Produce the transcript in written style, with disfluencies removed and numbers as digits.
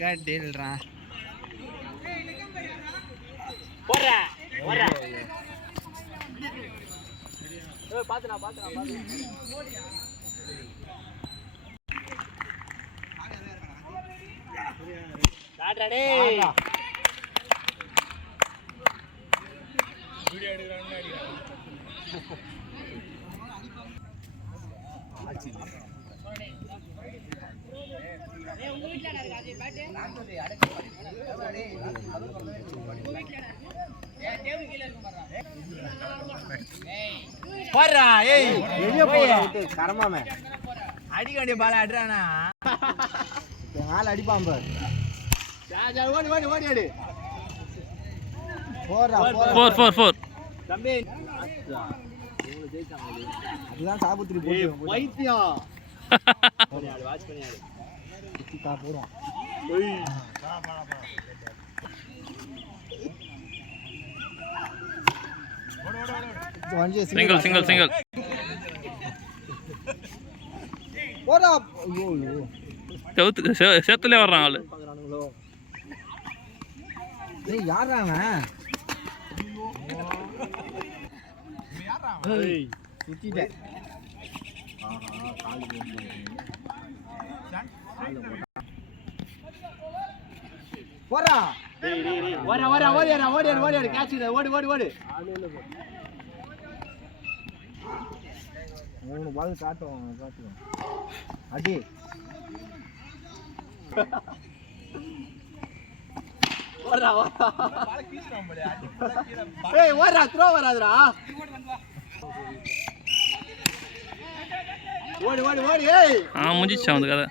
கட்டில்றா போறா போறா பாத்துடா காட்றா டேய் வீடியோ எடுக்கறானே அடிடா ஆச்சி ஏய் உங்க வீட்ல என்ன இருக்கு அது பேட் நான் சொல்லி அடக்கு டேய் அது சொல்றேன் உங்க வீட்ல ஏய் டேபிள் கீழ இருக்கு பாறா ஏய் போறா ஏய் வெளிய போடா விட்டு கரமாமே அடிக்க வேண்டிய பால் அடிறானா நாள் அடிப்பான் பாரு ஜா ஓடி அடி போறா 4 தம்பி இவங்க ஜெயிச்சாங்க அதுதான் சாபுத்திரி போடு வைத்தியம் ஆடு வாட்ச் பண்ணி ஆடு சுத்திட்டா போறோம் ஏய் சிங்கிள் போடா ஐயோ சேத்துல வர்றான் ஆளு ஏய் யாரா அவன் ஏய் சுத்திட்டே ஆஹா கால் போடா டேய் ஓடி கேட்ச் இத ஓடு மூணு பால் காட்டுவோம் அடி ஓடுறா பால் கீச்றான் போல அடி கீழ ஏய் ஓடுறா த்ரோ வராதுடா ஓடு ஏய் முடிஞ்சிச்சு அந்த கதை